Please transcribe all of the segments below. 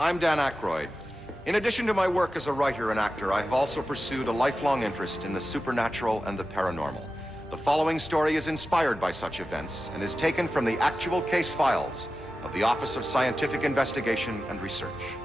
I'm Dan Aykroyd. In addition to my work as a writer and actor, I have also pursued a lifelong interest in the supernatural and the paranormal. The following story is inspired by such events and is taken from the actual case files of the Office of Scientific Investigation and Research.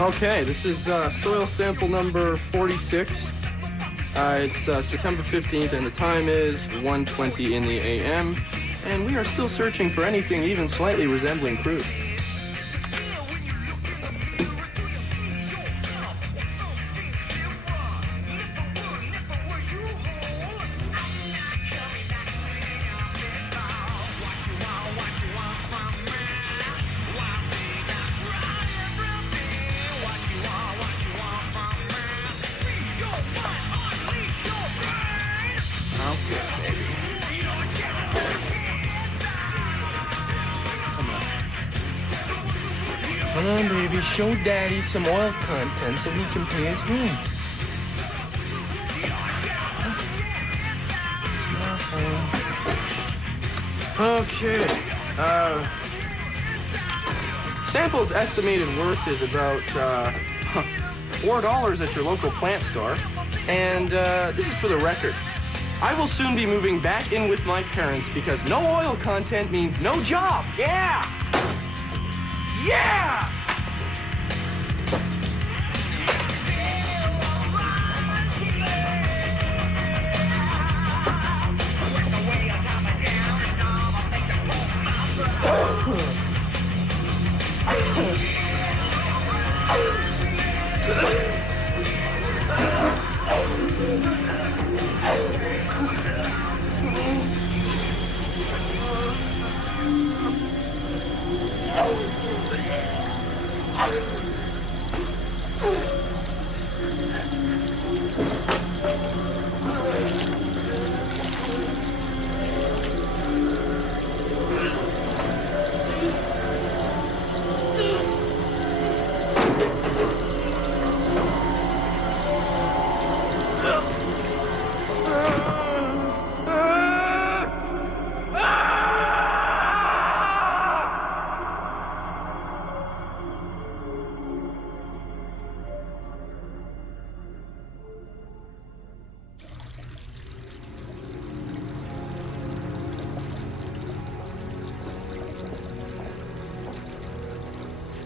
Okay, this is soil sample number 46. It's September 15th, and the time is 1:20 in the a.m., and we are still searching for anything even slightly resembling crude. Come on, baby, show Daddy some oil content so he can pay his rent. Okay, sample's estimated worth is about $4 at your local plant store, and this is for the record. I will soon be moving back in with my parents because no oil content means no job. Yeah! Yeah!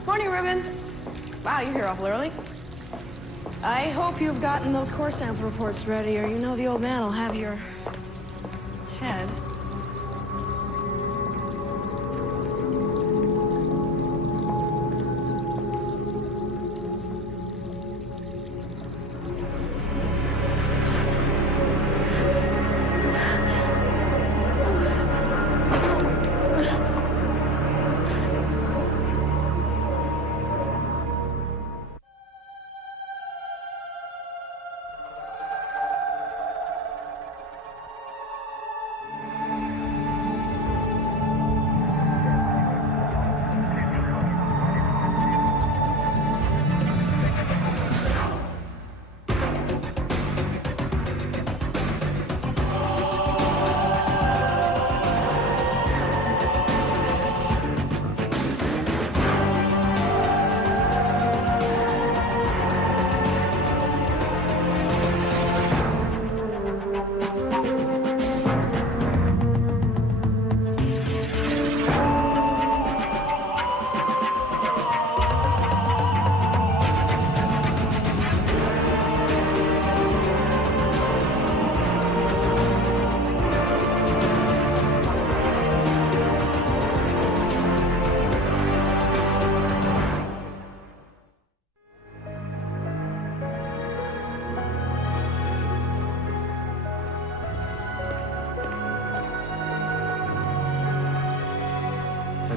Morning, Ribbon. Wow, you're here awful early. I hope you've gotten those core sample reports ready, or you know the old man will have your head.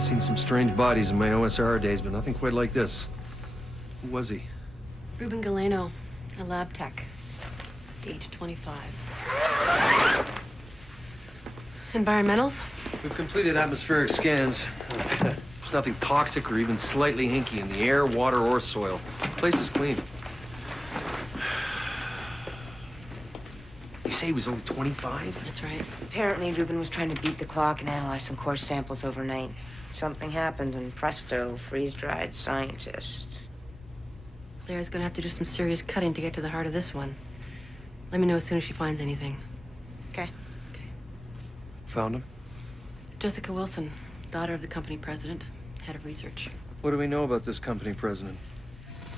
I've seen some strange bodies in my OSR days, but nothing quite like this. Who was he? Ruben Galeno, a lab tech, age 25. Environmentals? We've completed atmospheric scans. There's nothing toxic or even slightly hinky in the air, water, or soil. The place is clean. You say he was only 25? That's right. Apparently, Ruben was trying to beat the clock and analyze some core samples overnight. Something happened, and presto, freeze-dried scientist. Claire's gonna have to do some serious cutting to get to the heart of this one. Let me know as soon as she finds anything. Okay. Found him? Jessica Wilson, daughter of the company president, head of research. What do we know about this company president?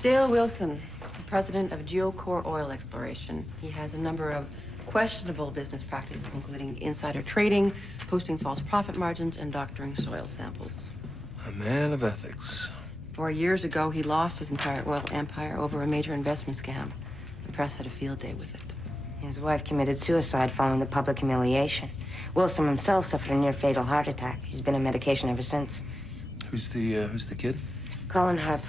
Dale Wilson, the president of GeoCore oil exploration. He has a number of questionable business practices, including insider trading, posting false profit margins, and doctoring soil samples. A man of ethics. 4 years ago, he lost his entire oil empire over a major investment scam. The press had a field day with it. His wife committed suicide following the public humiliation. Wilson himself suffered a near-fatal heart attack. He's been on medication ever since. Who's the kid? Colin Harper,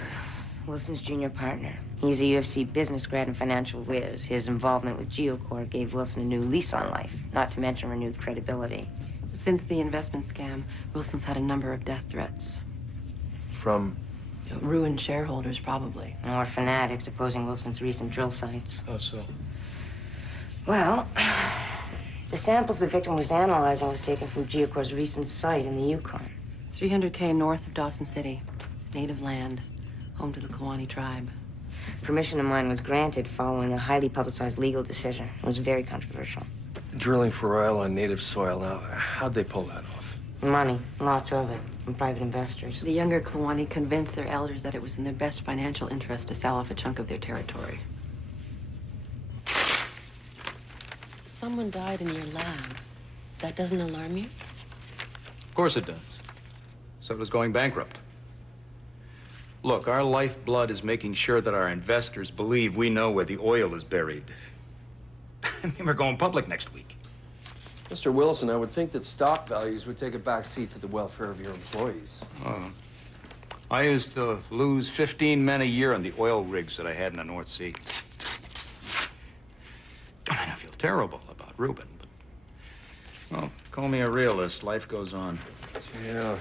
Wilson's junior partner. He's a UFC business grad and financial whiz. His involvement with GeoCore gave Wilson a new lease on life, not to mention renewed credibility. Since the investment scam, Wilson's had a number of death threats. From? Ruined shareholders, probably. Or fanatics opposing Wilson's recent drill sites. How so? Well, the samples the victim was analyzing was taken from GeoCore's recent site in the Yukon. 300K north of Dawson City. Native land, home to the Kluane tribe. Permission to mine was granted following a highly publicized legal decision. It was very controversial. Drilling for oil on native soil. Now, how'd they pull that off? Money, lots of it, from private investors. The younger Kluane convinced their elders that it was in their best financial interest to sell off a chunk of their territory. Someone died in your lab. That doesn't alarm you? Of course it does. So does going bankrupt. Look, our lifeblood is making sure that our investors believe we know where the oil is buried. I mean, we're going public next week. Mr. Wilson, I would think that stock values would take a back seat to the welfare of your employees. I used to lose 15 men a year on the oil rigs that I had in the North Sea. I mean, I feel terrible about Ruben, but, well, call me a realist. Life goes on. Yeah.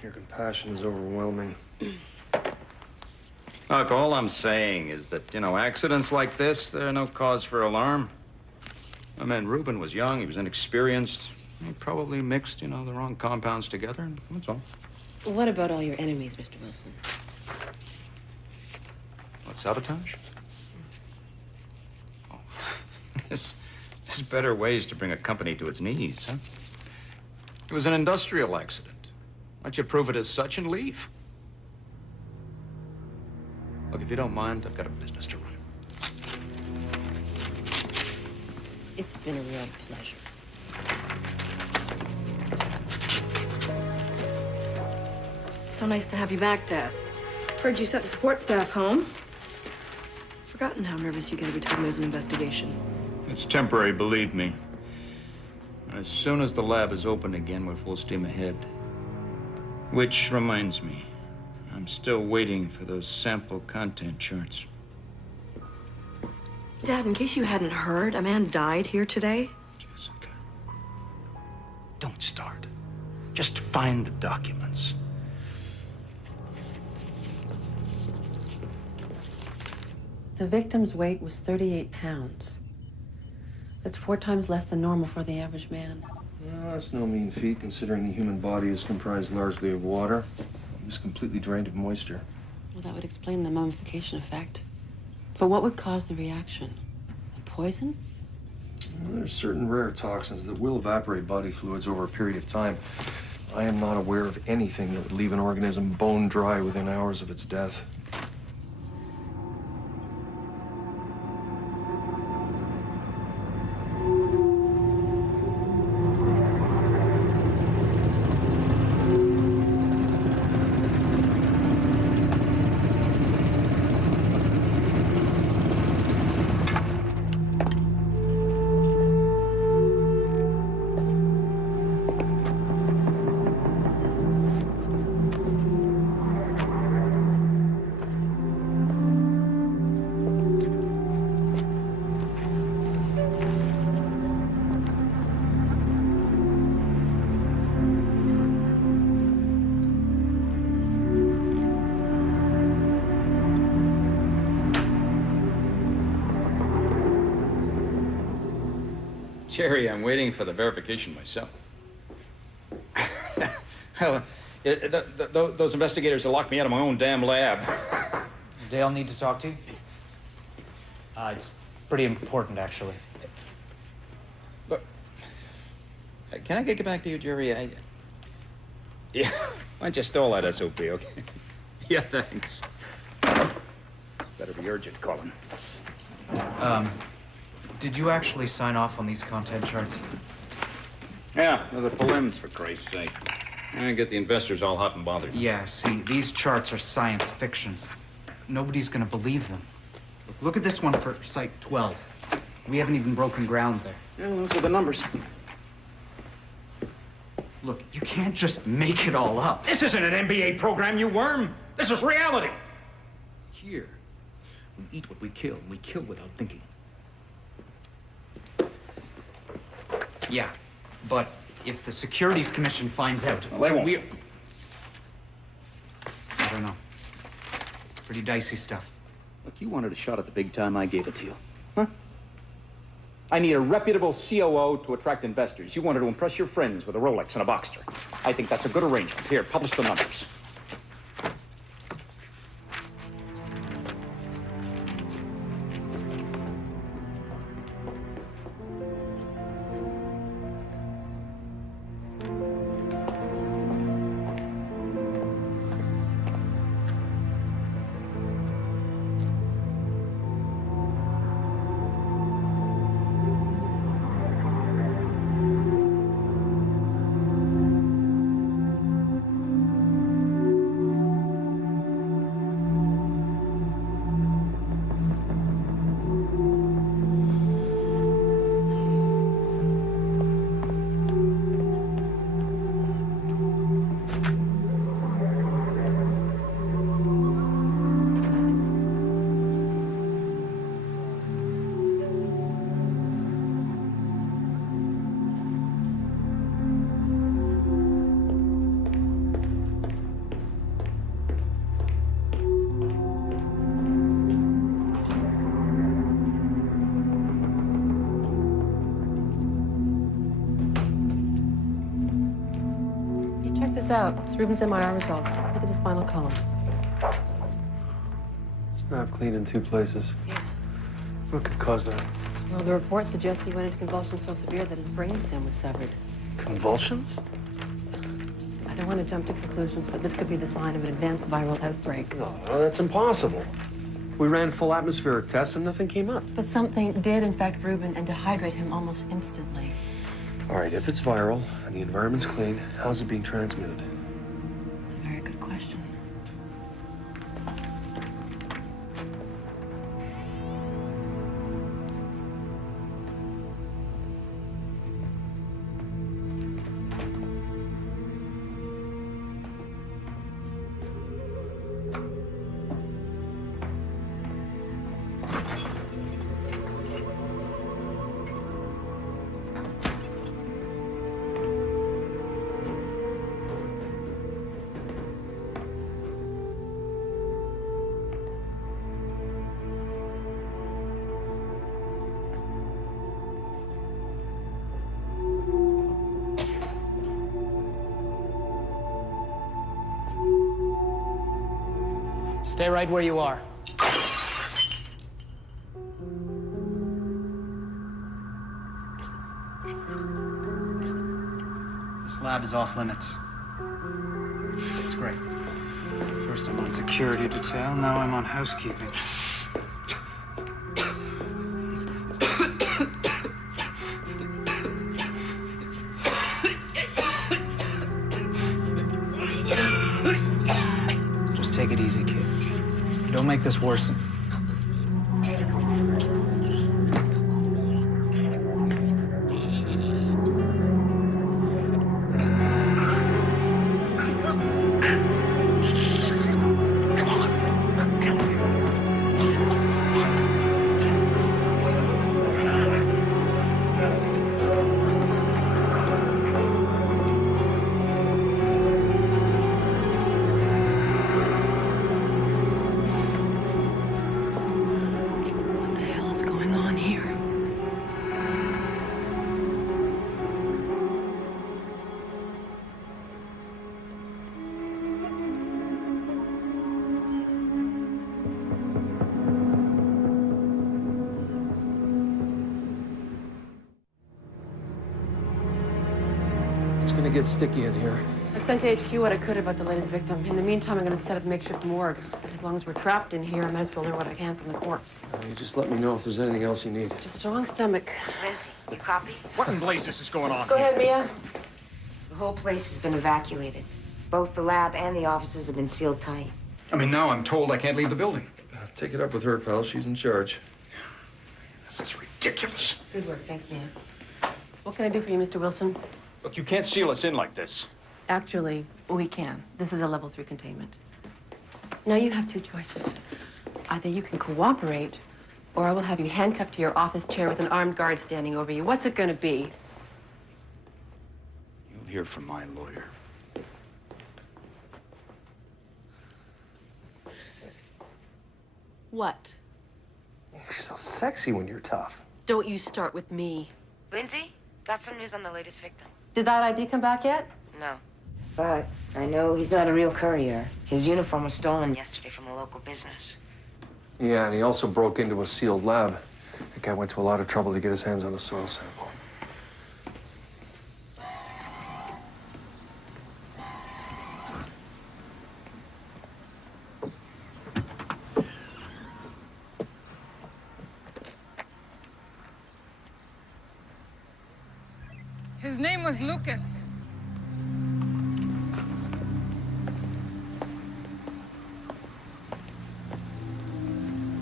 Your compassion is overwhelming. Look, all I'm saying is that, you know, accidents like this, they're no cause for alarm. I mean, Ruben was young, he was inexperienced. He probably mixed, you know, the wrong compounds together, and that's all. What about all your enemies, Mr. Wilson? What, sabotage? Oh, there's better ways to bring a company to its knees, huh? It was an industrial accident. Why don't you prove it as such and leave? Look, if you don't mind, I've got a business to run. It's been a real pleasure. So nice to have you back, Dad. Heard you sent the support staff home. Forgotten how nervous you get every time there's an investigation. It's temporary, believe me. As soon as the lab is open again, we're full steam ahead. Which reminds me, I'm still waiting for those sample content charts. Dad, in case you hadn't heard, a man died here today. Jessica, don't start. Just find the documents. The victim's weight was 38 pounds. That's 4 times less than normal for the average man. Well, that's no mean feat, considering the human body is comprised largely of water. It was completely drained of moisture. Well, that would explain the mummification effect. But what would cause the reaction? A poison? Well, there's certain rare toxins that will evaporate body fluids over a period of time. I am not aware of anything that would leave an organism bone dry within hours of its death. Jerry, I'm waiting for the verification myself. Hell, those investigators have locked me out of my own damn lab. Dale need to talk to you? It's pretty important, actually. But can I get back to you, Jerry? Yeah, I just stole that SOP, okay? Yeah, thanks. This better be urgent, Colin. Did you actually sign off on these content charts? Yeah, they're the prelims, for Christ's sake. I get the investors all hot and bothered. Yeah, see, these charts are science fiction. Nobody's gonna believe them. Look at this one for Site 12. We haven't even broken ground there. Yeah, those are the numbers. Look, you can't just make it all up. This isn't an MBA program, you worm. This is reality. Here, we eat what we kill, and we kill without thinking. Yeah, but if the Securities Commission finds out... Well, they won't. I don't know. It's pretty dicey stuff. Look, you wanted a shot at the big time, I gave it to you. Huh? I need a reputable COO to attract investors. You wanted to impress your friends with a Rolex and a Boxster. I think that's a good arrangement. Here, publish the numbers. Check this out. It's Ruben's MRI results. Look at this final column. It's not clean in two places. Yeah. What could cause that? Well, the report suggests he went into convulsions so severe that his brainstem was severed. Convulsions? I don't want to jump to conclusions, but this could be the sign of an advanced viral outbreak. No, that's impossible. We ran full atmospheric tests and nothing came up. But something did infect Ruben and dehydrate him almost instantly. All right, if it's viral and the environment's clean, how's it being transmitted? It's a very good question. Stay right where you are. This lab is off limits. It's great. First I'm on security detail, now I'm on housekeeping. Just take it easy, kid. Don't make this worsen. It's gonna get sticky in here. I've sent to HQ what I could about the latest victim. In the meantime, I'm going to set up a makeshift morgue. As long as we're trapped in here, I might as well learn what I can from the corpse. You just let me know if there's anything else you need. Just strong stomach. Lindsay, you copy? What in blazes is going on Go ahead, Mia. The whole place has been evacuated. Both the lab and the offices have been sealed tight. I mean, now I'm told I can't leave the building. Take it up with her, pal. She's in charge. This is ridiculous. Good work. Thanks, Mia. What can I do for you, Mr. Wilson? Look, you can't seal us in like this. Actually, we can. This is a level 3 containment. Now you have two choices. Either you can cooperate, or I will have you handcuffed to your office chair with an armed guard standing over you. What's it going to be? You'll hear from my lawyer. What? You're so sexy when you're tough. Don't you start with me. Lindsay, got some news on the latest victim. Did that ID come back yet? No. But I know he's not a real courier. His uniform was stolen yesterday from a local business. Yeah, and he also broke into a sealed lab. That guy went to a lot of trouble to get his hands on a soil sample. His name was Lucas.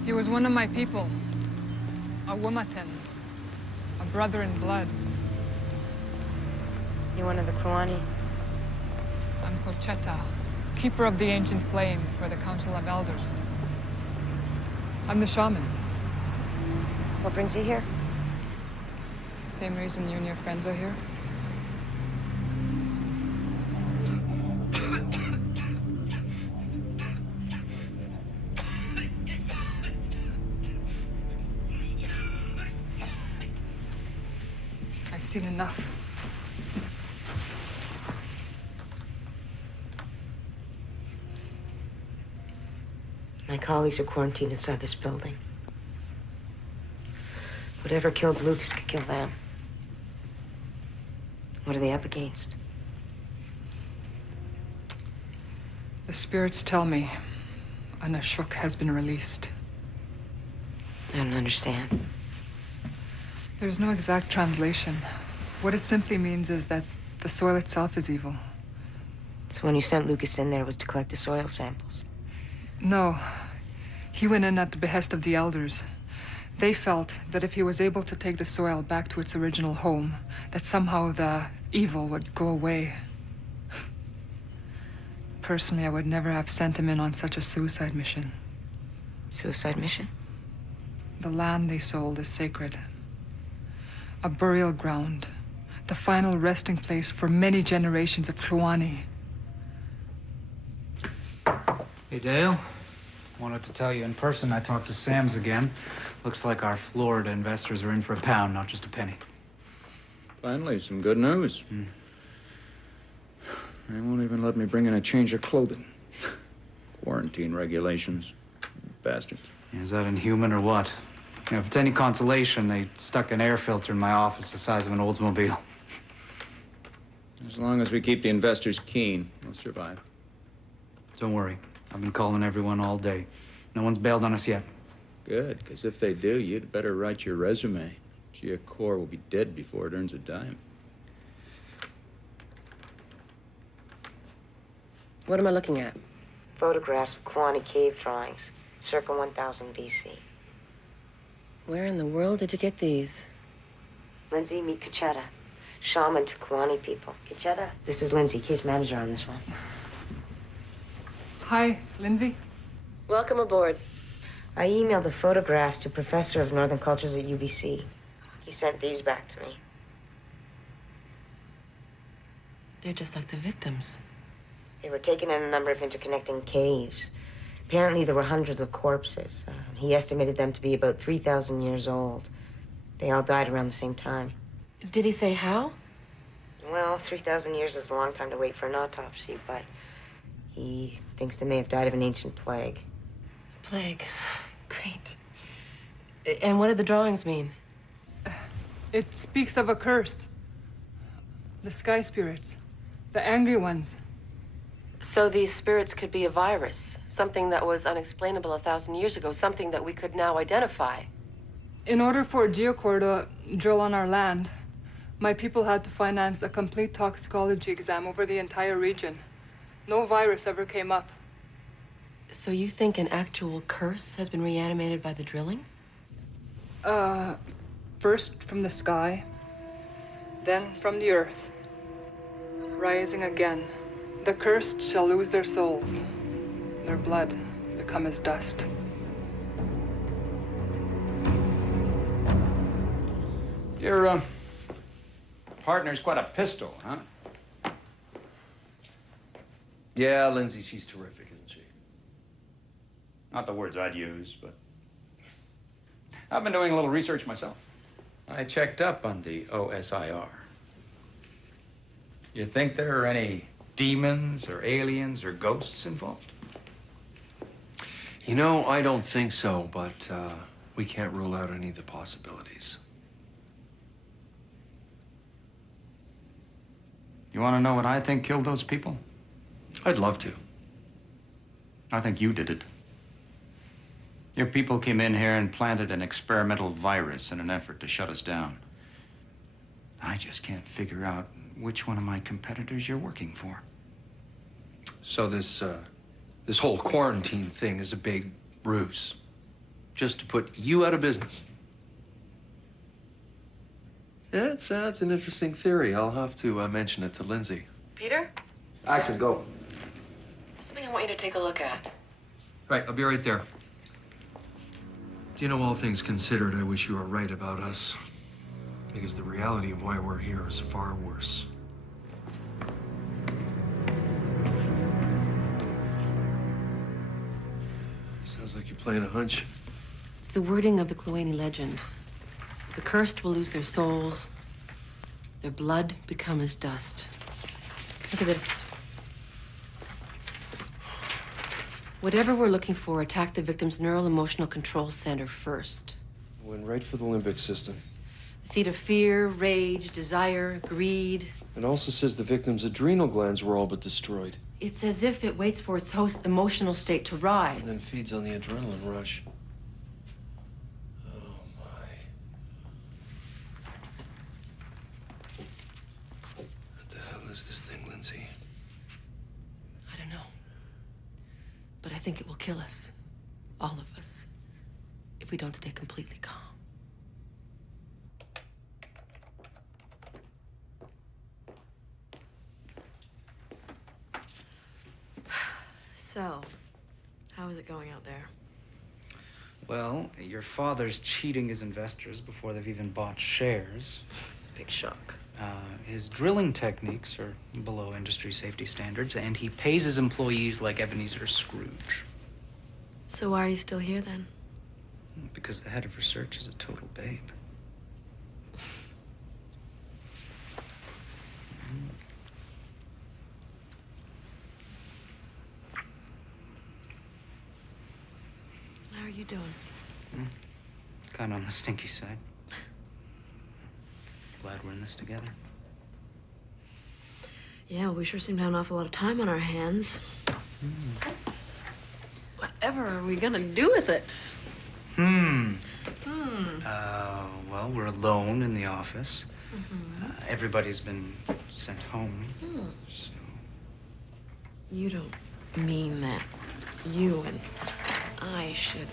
He was one of my people. A Wumatan. A brother in blood. You one of the Kluani? I'm Kocheta, keeper of the ancient flame for the Council of Elders. I'm the shaman. What brings you here? Same reason you and your friends are here. I've seen enough. My colleagues are quarantined inside this building. Whatever killed Lucas could kill them. What are they up against? The spirits tell me an Ashok has been released. I don't understand. There's no exact translation. What it simply means is that the soil itself is evil. So when you sent Lucas in there, it was to collect the soil samples? No. He went in at the behest of the elders. They felt that if he was able to take the soil back to its original home, that somehow the evil would go away. Personally, I would never have sent him in on such a suicide mission. Suicide mission? The land they sold is sacred. A burial ground. The final resting place for many generations of Kluani. Hey, Dale. Wanted to tell you in person I talked to Sam's again. Looks like our Florida investors are in for a pound, not just a penny. Finally, some good news. They won't even let me bring in a change of clothing. Quarantine regulations. Bastards. Is that inhuman or what? You know, if it's any consolation, they stuck an air filter in my office the size of an Oldsmobile. As long as we keep the investors keen, we'll survive. Don't worry. I've been calling everyone all day. No one's bailed on us yet. Good, because if they do, you'd better write your resume. GeoCore will be dead before it earns a dime. What am I looking at? Photographs of Kluani cave drawings, circa 1000 BC. Where in the world did you get these? Lindsay, meet Kocheta, shaman to Kluani people. Kocheta, this is Lindsay, case manager on this one. Hi, Lindsay. Welcome aboard. I emailed the photographs to Professor of Northern Cultures at UBC. He sent these back to me. They're just like the victims. They were taken in a number of interconnecting caves. Apparently, there were hundreds of corpses. He estimated them to be about 3,000 years old. They all died around the same time. Did he say how? Well, 3,000 years is a long time to wait for an autopsy, but he thinks they may have died of an ancient plague. Plague. Great. And what did the drawings mean? It speaks of a curse. The sky spirits. The angry ones. So these spirits could be a virus, something that was unexplainable 1,000 years ago, something that we could now identify. In order for GeoCore to drill on our land, my people had to finance a complete toxicology exam over the entire region. No virus ever came up. So you think an actual curse has been reanimated by the drilling? First from the sky, then from the earth. Rising again, the cursed shall lose their souls, their blood become as dust. Your partner's quite a pistol, huh? Yeah, Lindsay, she's terrific, isn't she? Not the words I'd use, but I've been doing a little research myself. I checked up on the OSIR. You think there are any demons or aliens or ghosts involved? You know, I don't think so, but we can't rule out any of the possibilities. You want to know what I think killed those people? I'd love to. I think you did it. Your people came in here and planted an experimental virus in an effort to shut us down. I just can't figure out which one of my competitors you're working for. So this whole quarantine thing is a big ruse, just to put you out of business. Yeah, it's an interesting theory. I'll have to mention it to Lindsay. Peter? Axel, go. There's something I want you to take a look at. Right, I'll be right there. Do you know, all things considered, I wish you were right about us. Because the reality of why we're here is far worse. Sounds like you're playing a hunch. It's the wording of the Kluane legend. The cursed will lose their souls. Their blood become as dust. Look at this. Whatever we're looking for, attack the victim's neural emotional control center first. Went right for the limbic system. The seat of fear, rage, desire, greed. It also says the victim's adrenal glands were all but destroyed. It's as if it waits for its host's emotional state to rise. And then feeds on the adrenaline rush. Oh, my. What the hell is this thing, Lindsay? I don't know. But I think it will kill us. All of us. If we don't stay completely calm. So, how is it going out there? Well, your father's cheating his investors before they've even bought shares. Big shock. His drilling techniques are below industry safety standards, and he pays his employees like Ebenezer Scrooge. So why are you still here, then? Because the head of research is a total babe. How are you doing? Kind of on the stinky side. Glad we're in this together. Yeah, we sure seem to have an awful lot of time on our hands. Whatever are we gonna do with it? Well, we're alone in the office. Everybody's been sent home. So... You don't mean that you and I should,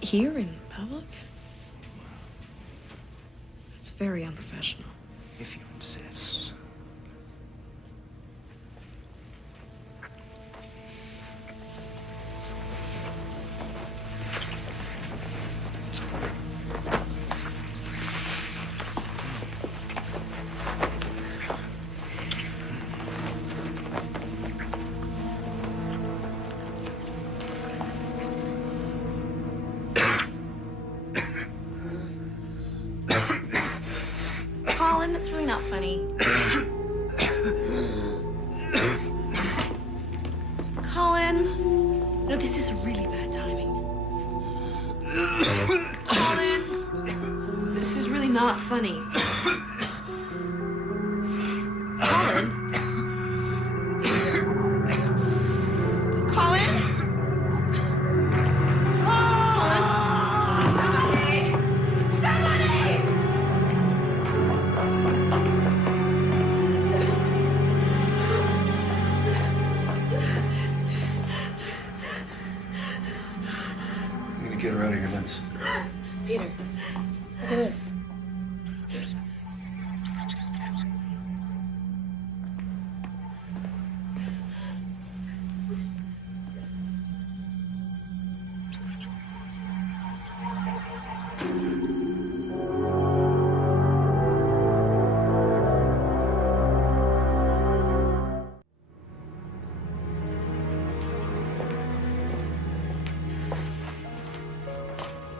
here in public? It's very unprofessional. If you insist. Colin, it's really not funny. Colin! No, this is really bad timing. Colin! This is really not funny. at this.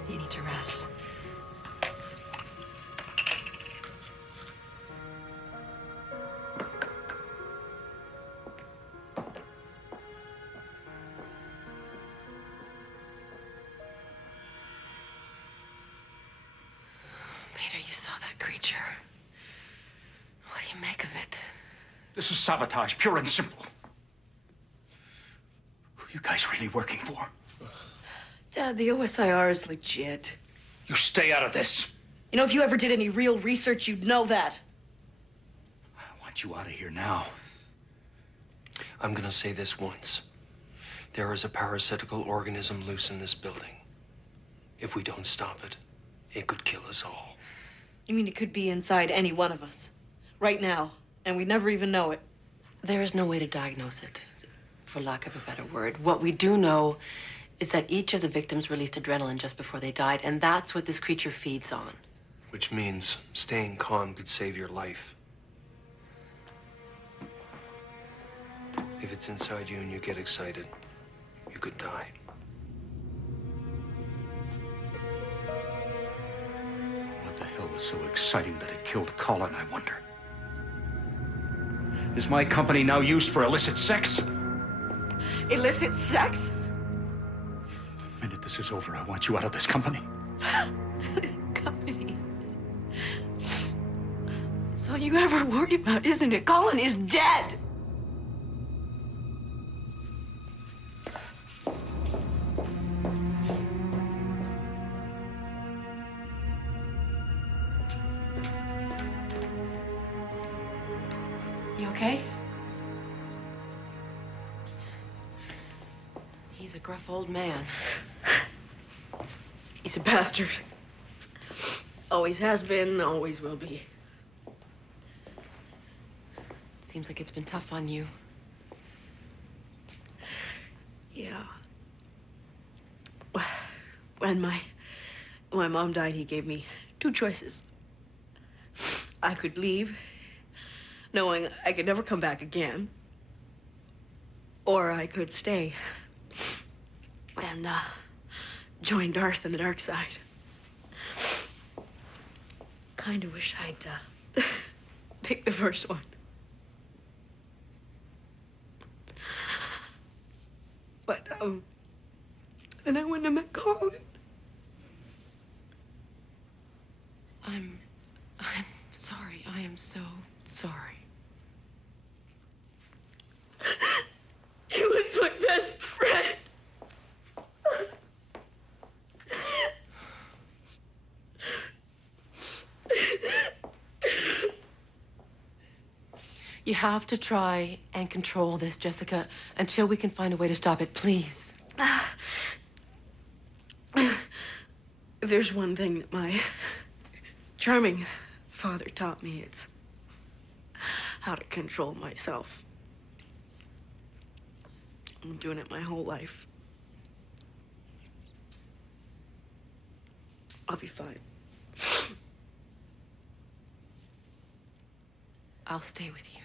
You need to rest. Peter, you saw that creature. What do you make of it? This is sabotage, pure and simple. Who are you guys really working for? Dad, the OSIR is legit. You stay out of this. You know, if you ever did any real research, you'd know that. I want you out of here now. I'm gonna say this once. There is a parasitical organism loose in this building. If we don't stop it, it could kill us all. You mean it could be inside any one of us? Right now, and we'd never even know it. There is no way to diagnose it, for lack of a better word. What we do know is that each of the victims released adrenaline just before they died, and that's what this creature feeds on. Which means staying calm could save your life. If it's inside you and you get excited, you could die. What the hell was so exciting that it killed Colin, I wonder? Is my company now used for illicit sex? Illicit sex? The minute this is over, I want you out of this company. Company. That's all you ever worry about, isn't it? Colin is dead. You okay? He's a gruff old man. He's a bastard. Always has been, always will be. Seems like it's been tough on you. Yeah. When my mom died, he gave me two choices. I could leave, knowing I could never come back again, or I could stay and join Darth in the dark side. Kind of wish I'd picked the first one. But then I wouldn't have met Colin. I'm sorry. I am so sorry. He was my best friend. You have to try and control this, Jessica, until we can find a way to stop it, please. If there's one thing that my charming father taught me, it's how to control myself. I'm doing it my whole life. I'll be fine. I'll stay with you.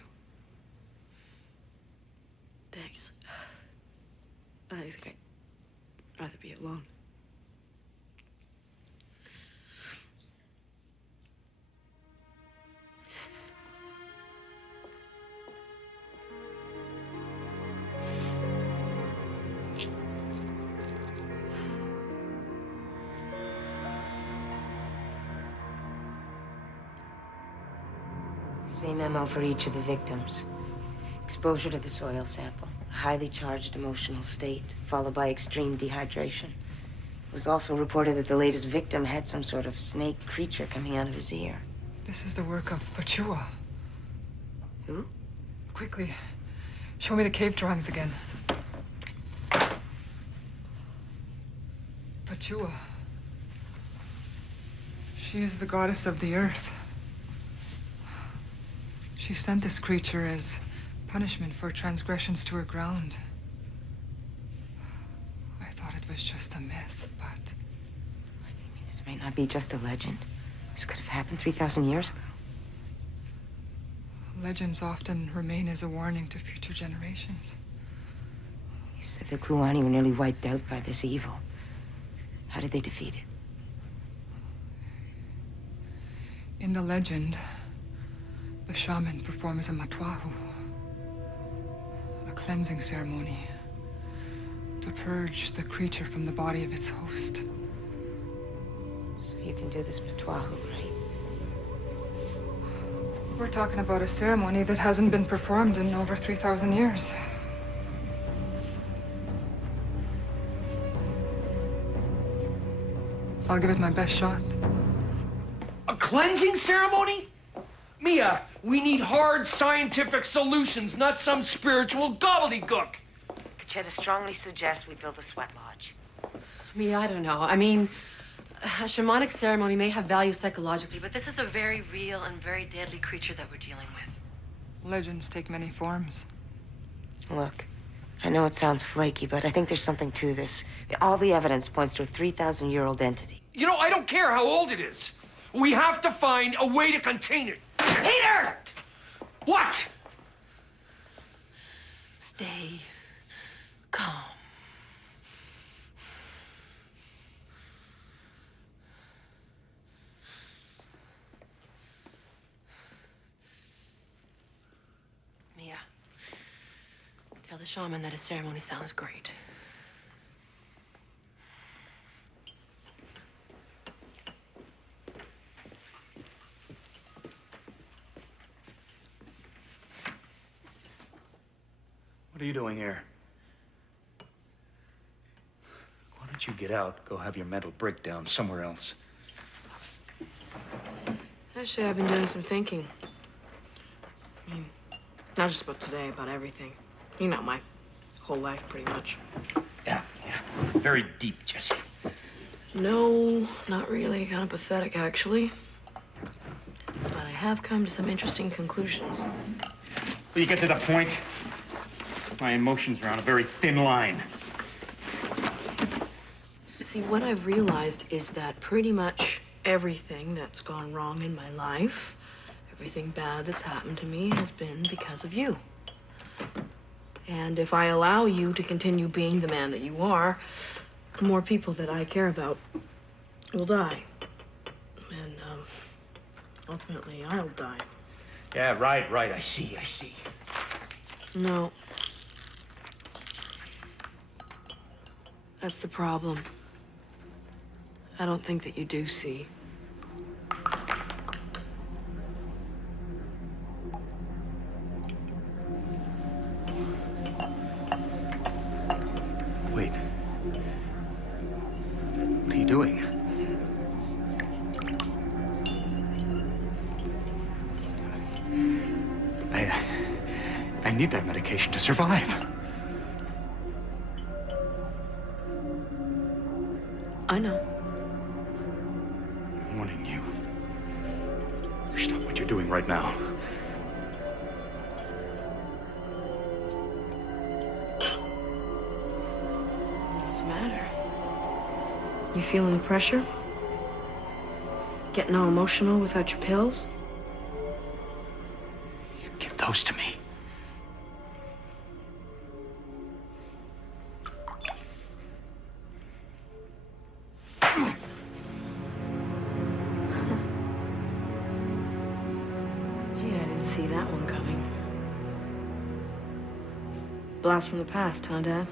Thanks. I think I'd rather be alone. Same MO for each of the victims. Exposure to the soil sample, a highly charged emotional state, followed by extreme dehydration. It was also reported that the latest victim had some sort of snake creature coming out of his ear. This is the work of Pachua. Who? Quickly, show me the cave drawings again. Pachua. She is the goddess of the earth. She sent this creature as punishment for transgressions to her ground. I thought it was just a myth, but... This may not be just a legend. This could have happened 3,000 years ago. Legends often remain as a warning to future generations. You said the Kluani were nearly wiped out by this evil. How did they defeat it? In the legend, the shaman performs a matwahu, a cleansing ceremony, to purge the creature from the body of its host. So you can do this matwahu, right? We're talking about a ceremony that hasn't been performed in over 3,000 years. I'll give it my best shot. A cleansing ceremony? Mia, we need hard scientific solutions, not some spiritual gobbledygook. Cachetta strongly suggests we build a sweat lodge. Me, I don't know. I mean, a shamanic ceremony may have value psychologically, but this is a very real and very deadly creature that we're dealing with. Legends take many forms. Look, I know it sounds flaky, but I think there's something to this. All the evidence points to a 3,000-year-old entity. You know, I don't care how old it is. We have to find a way to contain it. Peter! What? Stay calm. Mia, tell the shaman that a ceremony sounds great. What are you doing here? Why don't you get out, go have your mental breakdown somewhere else? Actually, I've been doing some thinking. I mean, not just about today, about everything. You know, my whole life, pretty much. Yeah. Very deep, Jesse. No, not really. Kind of pathetic, actually. But I have come to some interesting conclusions. Will you get to the point? My emotions are on a very thin line. See, what I've realized is that pretty much everything that's gone wrong in my life, everything bad that's happened to me, has been because of you. And if I allow you to continue being the man that you are, more people that I care about will die. And, ultimately, I'll die. Yeah, right. I see. No. That's the problem. I don't think that you do see. Wait. What are you doing? I need that medication to survive. I know. I'm warning you. You stop what you're doing right now. What's the matter? You feeling the pressure? Getting all emotional without your pills? You give those to me. See that one coming. Blast from the past, huh, Dad?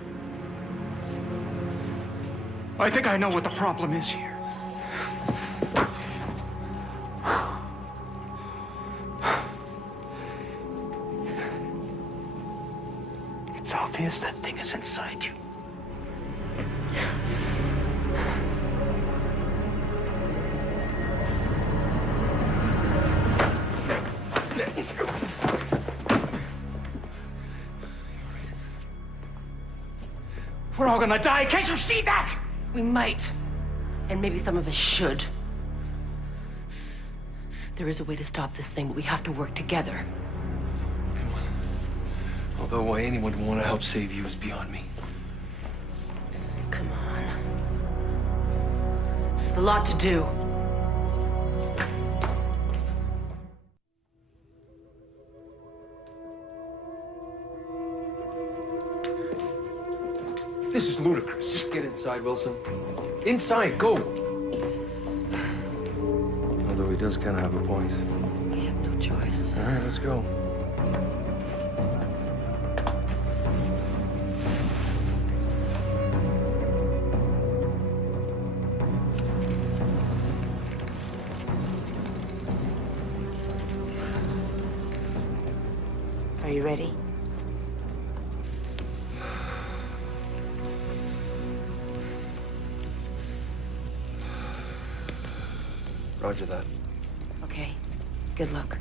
I think I know what the problem is here. It's obvious that thing is inside you. We're all gonna die. Can't you see that? We might. And maybe some of us should. There is a way to stop this thing, but we have to work together. Come on. Although why anyone would want to help save you is beyond me. Come on. There's a lot to do. This is ludicrous. Just get inside, Wilson. Inside, go! Although he does kind of have a point. We have no choice. All right, let's go. Are you ready? Roger that. Okay. Good luck.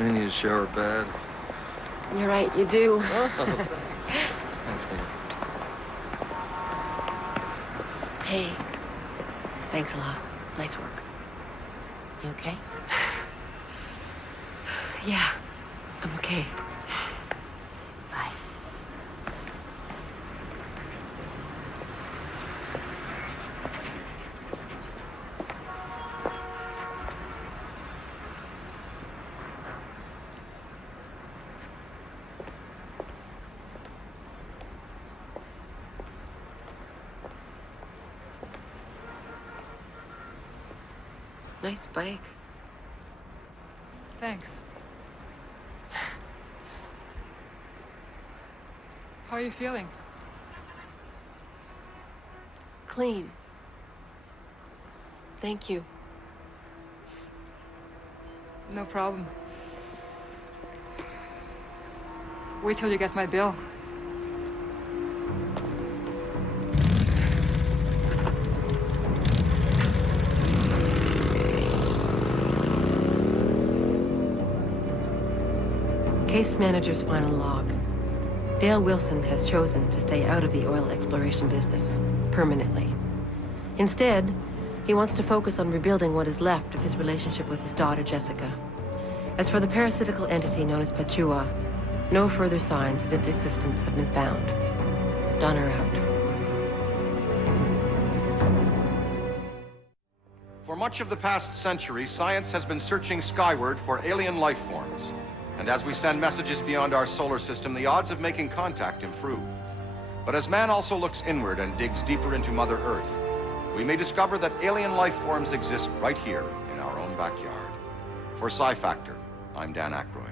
I need a shower bad. You're right, you do. Oh, thanks. Thanks, man. Hey, thanks a lot. Nice work. You okay? Yeah, I'm okay. Bye. Nice bike. Thanks. How are you feeling? Clean. Thank you. No problem. Wait till you get my bill. Case manager's final log. Dale Wilson has chosen to stay out of the oil exploration business, permanently. Instead, he wants to focus on rebuilding what is left of his relationship with his daughter, Jessica. As for the parasitical entity known as Pachua, no further signs of its existence have been found. Donner out. For much of the past century, science has been searching skyward for alien life forms. And as we send messages beyond our solar system, the odds of making contact improve. But as man also looks inward and digs deeper into Mother Earth, we may discover that alien life forms exist right here in our own backyard. For Psi Factor, I'm Dan Aykroyd.